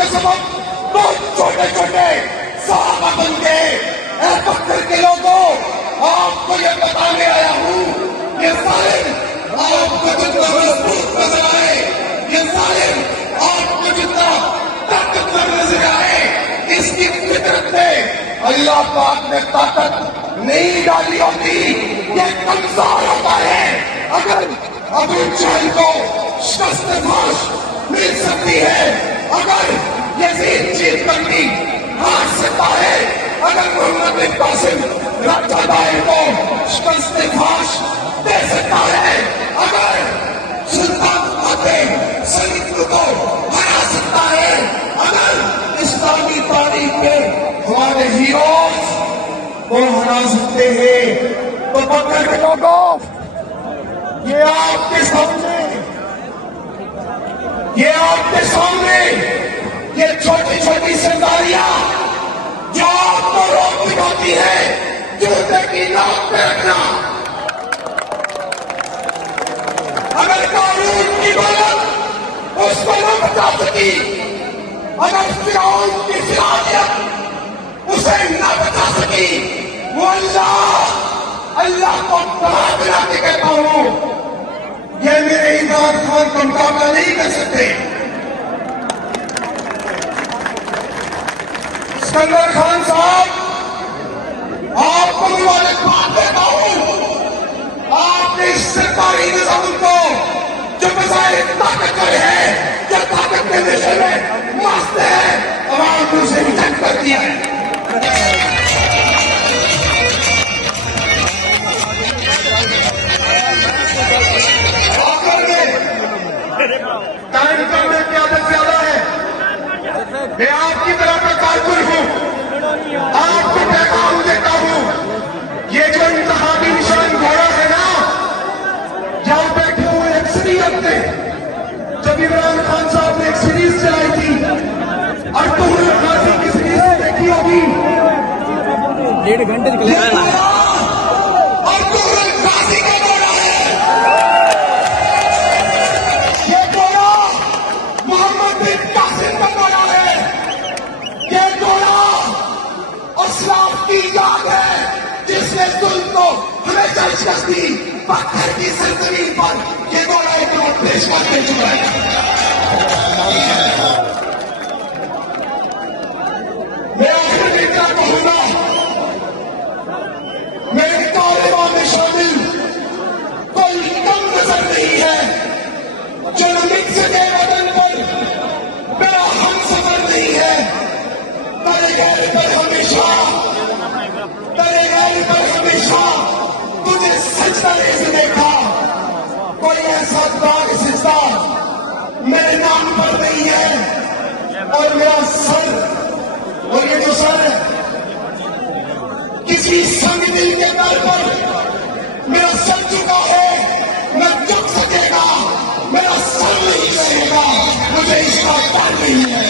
के सबब बहुत छोटे छोटे सहाबा बन गए। पत्थर के लोगों, आपको ये बताने आया हूँ, ये जालिम आपको जितना मजबूत नजर आए, ये जालिम आपको जितना ताकतवर नजर आए, इसकी फितरत में अल्लाह पाक ने ताकत नहीं डाली होती, ये कमजोर होता है। अगर अबू जहल को शिकस्त फाश मिल सकती है, अगर यजीद जीत करनी हार सकता है, अगर मोहम्मद बिन कासिम राजादार को शिकस्त फाश दे सकता है, अगर सुल्तान फतेह सलीम को हरा सकता है, अगर इस्लामी तारीख के हमारे हीरोज को हरा सकते हैं, तो पकड़ के लोगों, ये आपके सामने ये छोटी छोटी सरदारियां जो आपको रोक दिखाती है, जूते की नोक पे रखना। अगर कानून की दौलत उसको न बचा सकी, अगर फिरौन की फिरौनियत उसे न बचा सकी, वो अल्लाह को गवाह बना के कहता हूं, ये मेरे इमरान खान का मुकाबला नहीं कर सकते। सिकंदर खान साहब, आपको मुबारकबाद देता हूं, आपने इस सरकारी निजाम को जो बजाय ताकतवर है, जो ताकत के नशे में मस्त है, आवाम को उसे रिजेक्ट कर दिया है। टाइम करने की आदत ज्यादा है। मैं आपकी तरह का कारकुन हूं, आपको पैगाम देता हूं, ये जो इंतखाबी निशान घोड़ा है ना, जहां बैठे हुए अक्सरियत ने, जब इमरान खान साहब ने एक सीरीज चलाई थी, अर्तुगरुल गाजी की सीरीज देखी होगी, 1.5 घंटे अर्तुगरुल गाजी का घोड़ा है, मोहम्मद बिन कासिम का घोड़ा है, ये घोड़ा असलाफ की याद है, जिसने जुल्म को हमेशा शिकस्त दी। पत्थर की सरजमीन पर ये घोड़ा एक बार पेशवा दे चुका है। मैं आखिर में क्या कहूंगा, मेरे तालिबान में शामिल कोई कम नजर नहीं है, जो लिख सके वतन पर मेरा हम सफर नहीं है। तेरे गैर पर हमेशा तुझे सजदा से देखा, कोई ऐसा दाग सिजदा मेरे नाम पर नहीं है, और मेरा सर, और ये जो सर है, किसी संग दिल के पैर पर मेरा सर झुका है, न झुक सकेगा, मेरा सर नहीं रहेगा, मुझे इसका डर नहीं है।